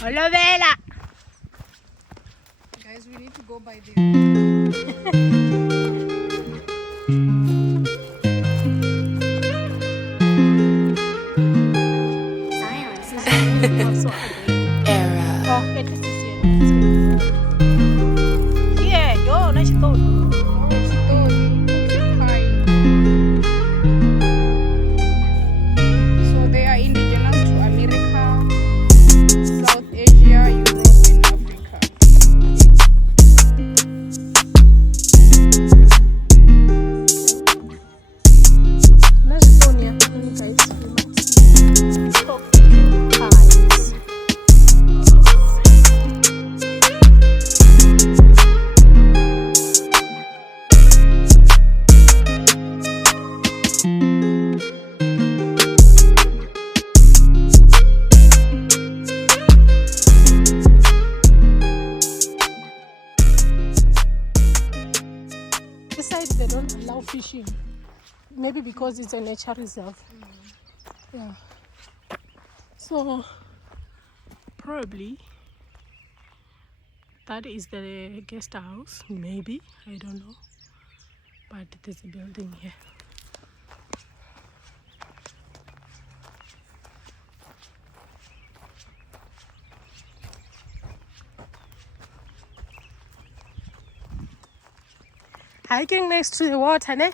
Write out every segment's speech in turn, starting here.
Hola, Vela. Guys, we need to go by the Oh, at least this year. Yeah, yo, nice to So they are indigenous to America, South Asia, Europe, and Africa. Macedonia, guys, we might see porcupines. This side they don't allow fishing. Maybe because it's a nature reserve. Yeah. So probably that is the guest house. Maybe, I don't know. But there's a building here. Hiking next to the water, ne?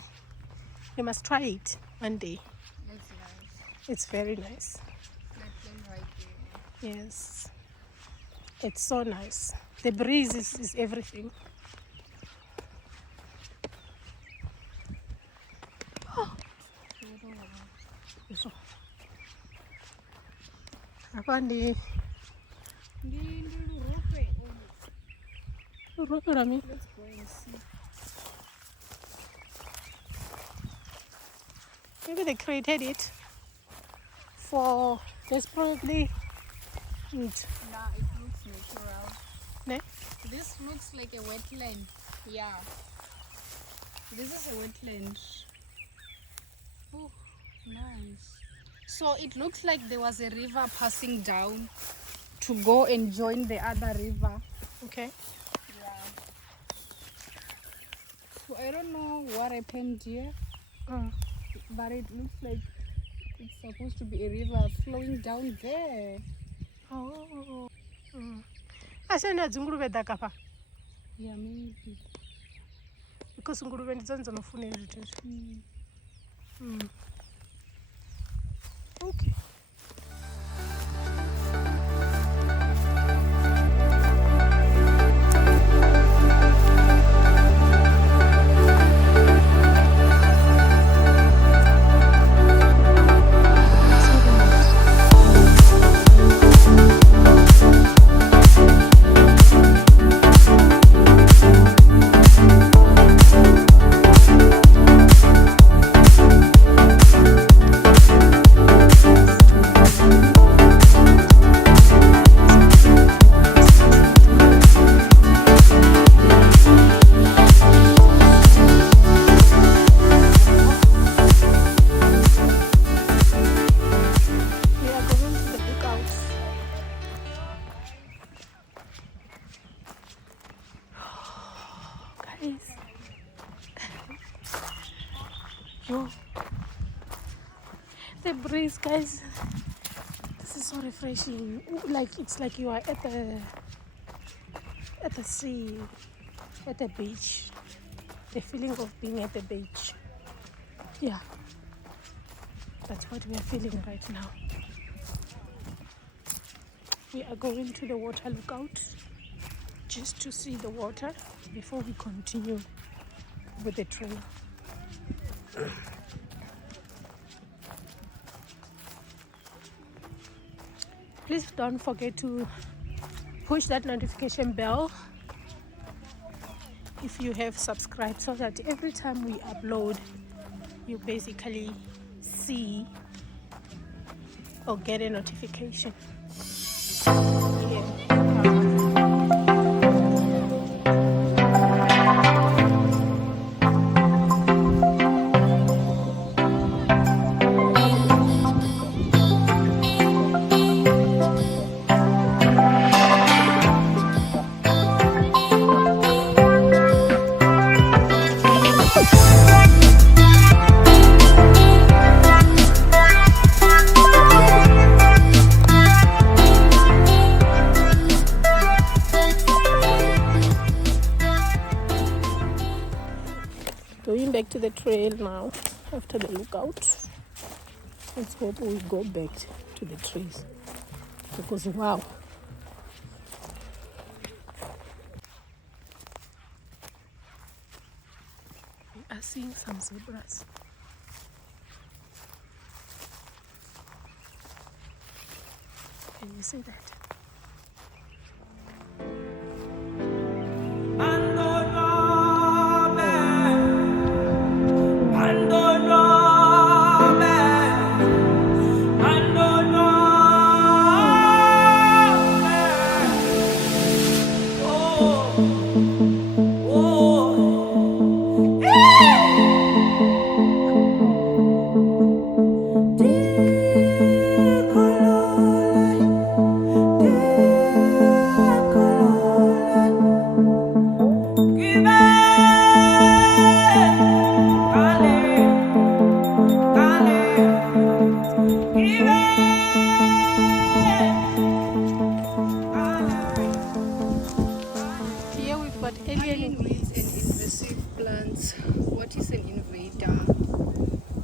You must try it one day. That's nice. It's very nice. That plane right there. Yes. It's so nice. The breeze is everything. Oh. So. Apandi. Let's go and see. Maybe they created it for there's probably Nah, it looks natural. ne? This looks like a wetland. Yeah. This is a wetland. Oh, nice. So it looks like there was a river passing down to go and join the other river. Okay. Yeah. So I don't know what happened here, but it looks like it's supposed to be a river flowing down there. Oh. Asena dzingurube dakapa Yeah, maybe. because ngurube ndidzo dzinofuna zvithu izvi. Okay. We are going to the lookout. Guys. Yo. The breeze, guys. This is so refreshing. Like it's like you are at the sea, at the beach. The feeling of being at the beach. Yeah. That's what we are feeling right now. We are going to the water lookout just to see the water before we continue with the trail. Please don't forget to push that notification bell if you have subscribed, so that every time we upload you basically see or get a notification. Yeah. Going back to the trail now after the lookout. Let's hope we go back to the trees because wow. We are seeing some zebras. Can you see that? What is an invader?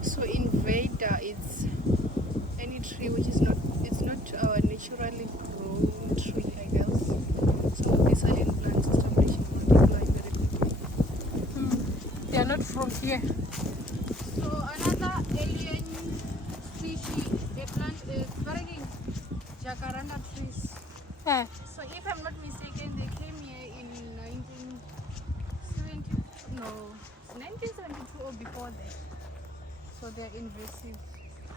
So invader is any tree which is not naturally grown tree, I guess. So these alien plants establish multiply very quickly. They are not from here. So another alien species, a plant is spreading jacaranda trees. Yeah. So if I'm not mistaken, they came here in 1972 or before that. So they're invasive.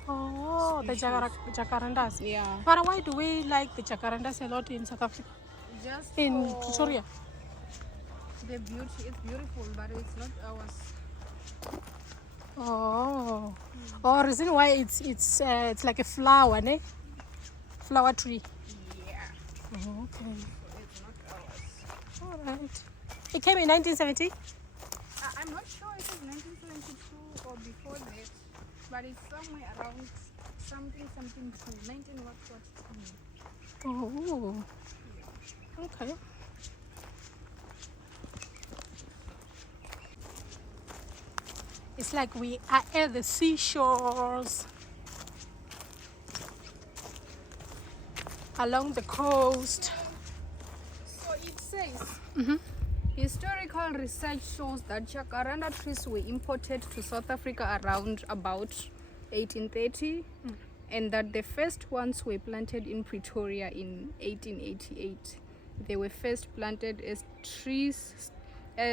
Oh, species. the jacarandas. Yeah. But why do we like the jacarandas a lot in South Africa? Just In for Pretoria? the beauty. It's beautiful, but it's not ours. Oh. Oh, reason why it's like a flower, ne? Flower tree. Yeah. Oh, okay. So it's not ours. All right. It came in 1970. I'm not sure if it's 1972 or before that, but it's somewhere around something to 19 what. Oh. Okay. It's like we are at the seashores, along the coast. So it says, historical research shows that jacaranda trees were imported to South Africa around about 1830, and that the first ones were planted in Pretoria in 1888. They were first planted as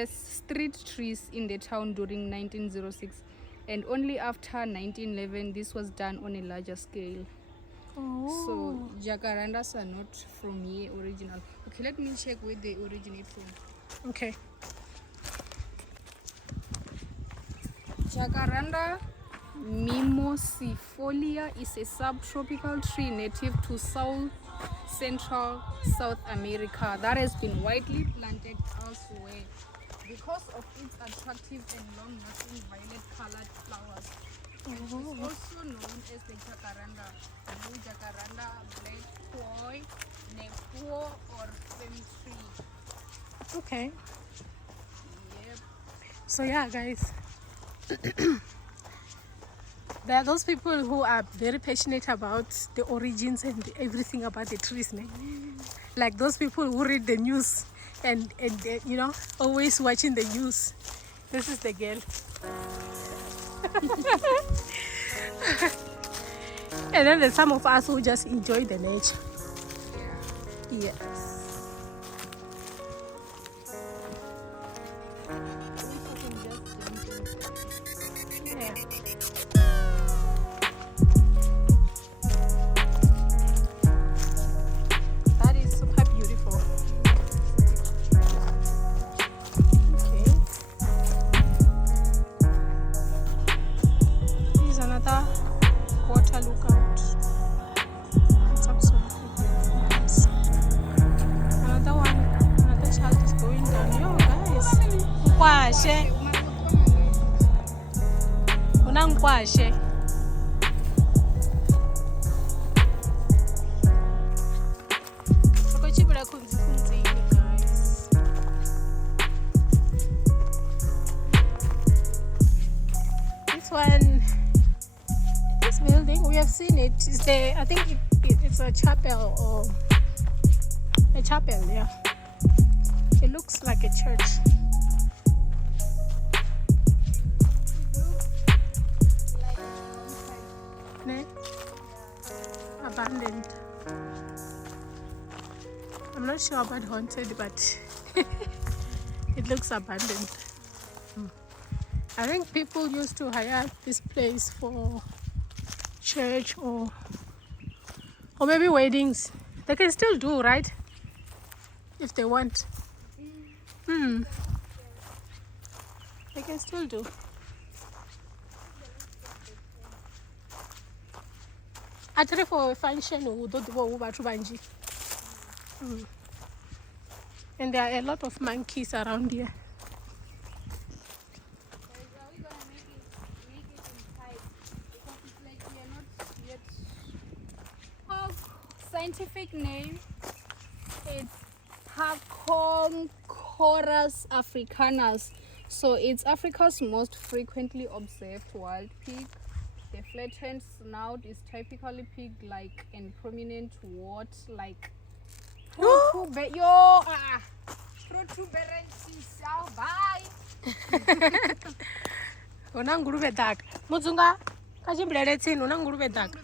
street trees in the town during 1906, and only after 1911 this was done on a larger scale. Oh. So jacarandas are not from here original. Okay, let me check where they originate from. Okay. Jacaranda mimosifolia is a subtropical tree native to central South America that has been widely planted elsewhere because of its attractive and long-lasting violet-colored flowers. It is also known as the jacaranda, blue jacaranda, black koi, nepuo, or femme tree. Okay. Yep. So yeah, guys. There are those people who are very passionate about the origins and everything about the trees, ne? Like those people who read the news and you know, always watching the news. This is the girl. And then there's some of us who just enjoy the nature. Yeah. Yes. Yeah. That is super beautiful. Okay. Here's another water lookout. It's absolutely beautiful, guys. Another one, another child is going down. Yo, guys. Kwashe. Nankwashe. Guys. This one, this building, we have seen it. It's the, I think it's a chapel or a chapel, yeah. It looks like a church. Ne? Abandoned. I'm not sure about haunted, but it looks abandoned. I think people used to hire this place for church or maybe weddings. They can still do, right? If they want. They can still do. Actually, for a function, we don't do banji. And there are a lot of monkeys around here. Are we gonna make it inside? Because it's like we are not yet. Oh, scientific name. It's Pachychorus africanus. So it's Africa's most frequently observed wild pig. The flattened snout is typically pig-like and prominent wart-like protuberances. Bye. Una ngulube dak. Muzunga kachimbulele tsini una ngulube dak.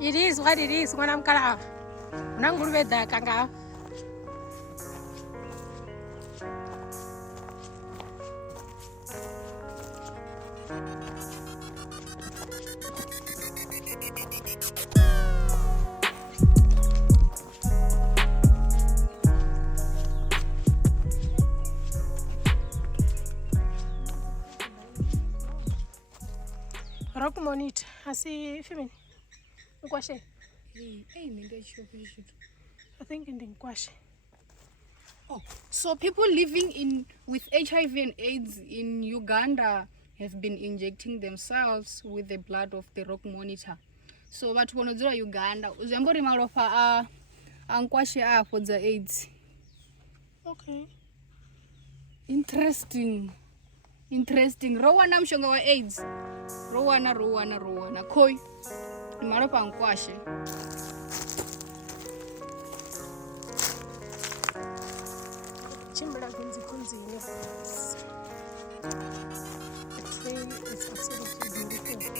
It is what it is. When I'm kala. Una ngulube dak anga. Rock monitor. I see female. Nkwashe. I think in the Nkwashe. Oh, so people living with HIV and AIDS in Uganda have been injecting themselves with the blood of the rock monitor. So what wanozira Uganda uzambori malofa Nkwashe for the AIDS. Okay. Interesting. Rowana mshonga wa AIDS. Rowana. Koi. Malofa Nkwashe. Chimbala kunzi the trail is absolutely beautiful.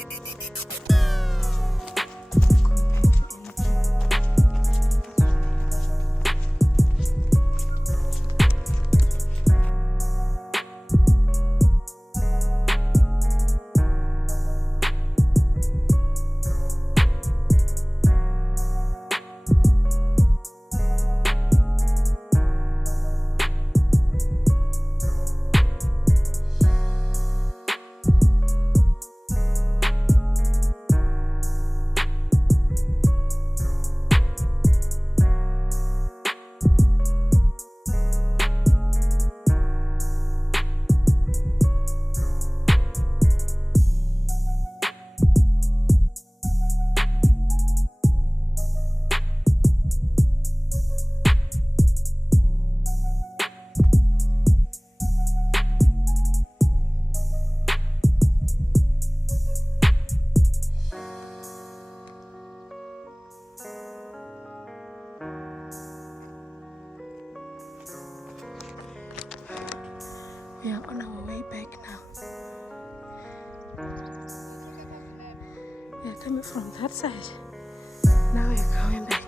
We are on our way back now. We are coming from that side. Now we are going back.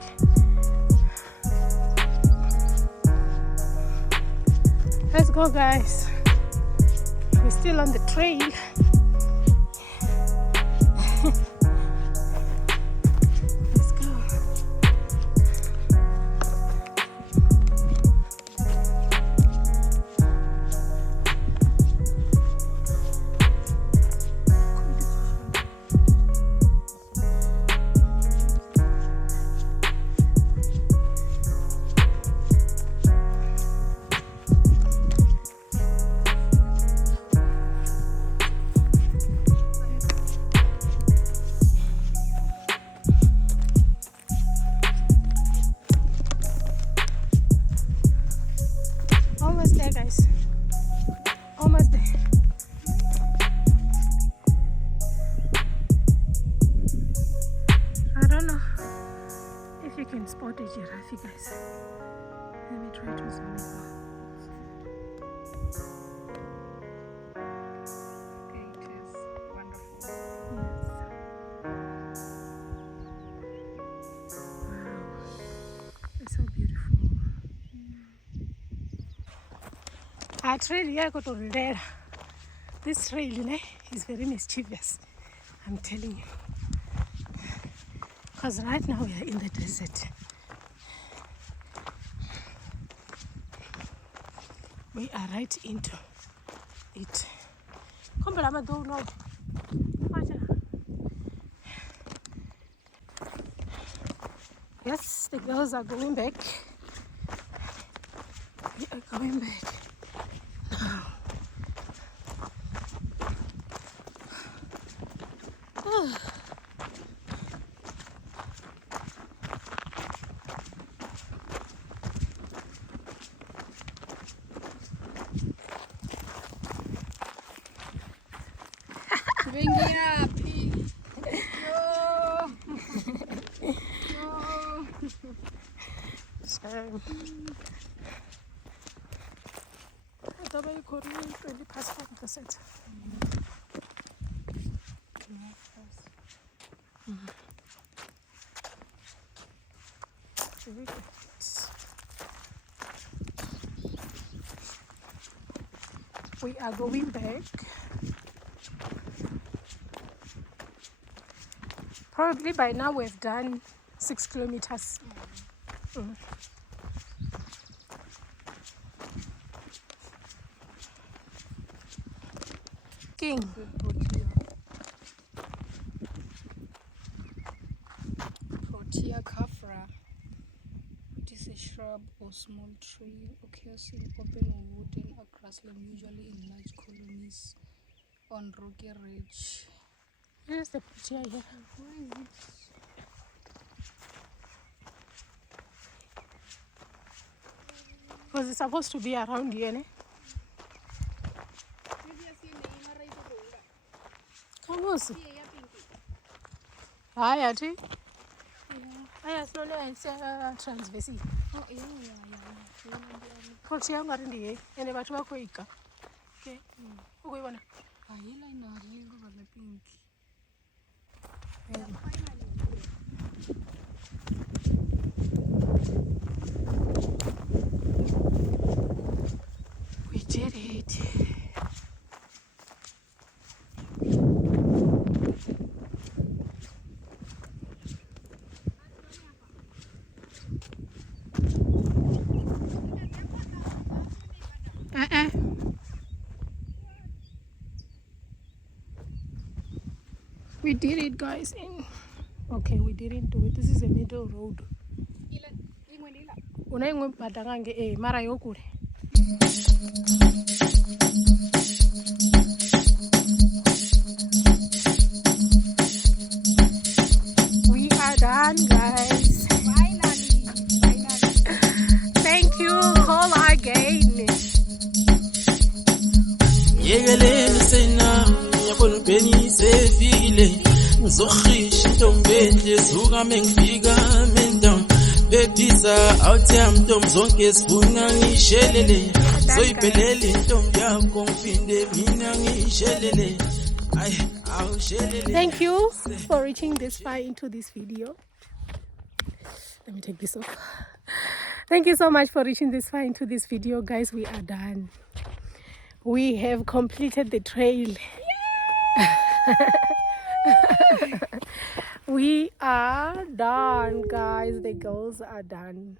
Let's go, guys. We're still on the trail. Let's go. photography, guys. Let me try to zoom in now. It is wonderful. Wow, it's so beautiful. This trail is very mischievous, I'm telling you. Because right now we are in the desert. We are right into it. Yes, the girls are going back. We are going back now. Oh. We are going back. Probably by now we've done 6 kilometers. King. Protea cafra. It is a shrub or small tree occurs in open or wooden or grassland, usually in large colonies on rocky ridge. Where's the Protea here? Where is it? Was it supposed to be around here, ne? Come on. Hi, Auntie. Hi, it's not it's transversing. Oh, yeah. Protea ngari ndiye ende vatu vakoika. Okay. Ukoiona? Ayela inari ngoba pink. We did it. We did it, guys. Okay, we didn't do it. This is a middle road. Una ingwe badangange mara yokure. We are done, guys. Finally. Thank you. Call again. Yegeleni sena yabona beni sefikile ngizokhisha intombenhle suka mengifika mendown bebisa out yamntom zonke sifuna ngishelele soyiphelele intombi yakho ngiphinde mina ngishelele ay awushelele. Thank you for reaching this far into this video. Let me take this off. Thank you so much for reaching this far into this video, guys. We are done. We have completed the trail. We are done, guys. The girls are done.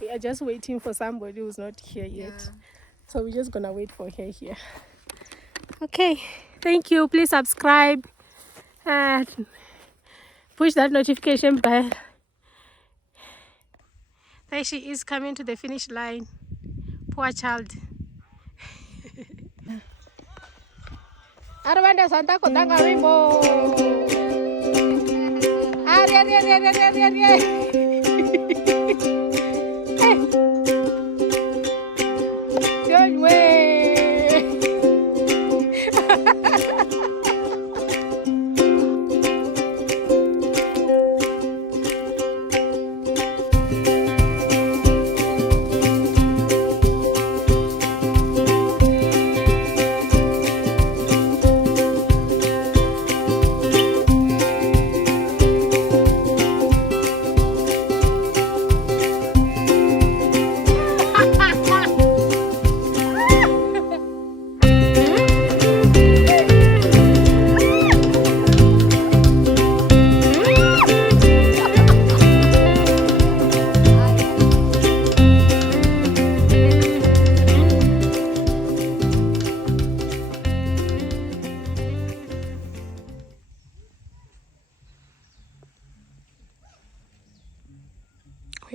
We are just waiting for somebody who's not here yet. So we're just gonna wait for her here. Okay, thank you. Please subscribe and push that notification bell. There she is, coming to the finish line. Poor child. Arwanda Santa Kotanga Rainbow. Good way.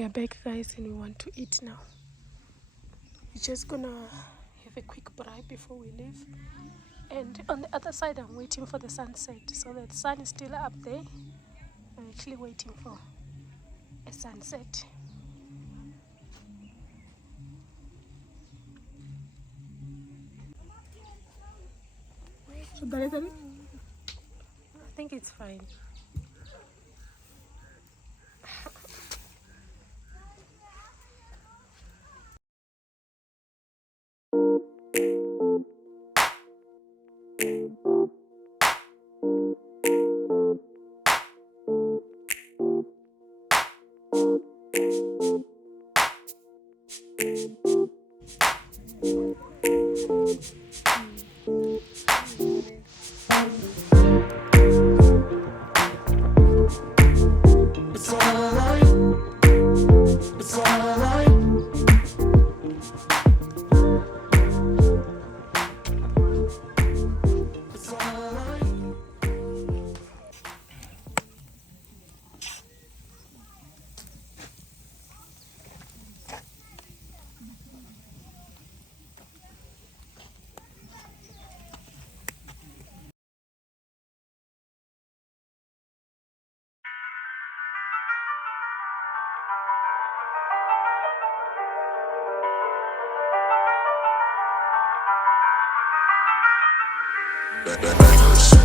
are back, guys, and we want to eat now. We're just gonna have a quick break before we leave. And on the other side, I'm waiting for the sunset. So that the sun is still up there. I'm actually waiting for a sunset. I think it's fine. Bangers.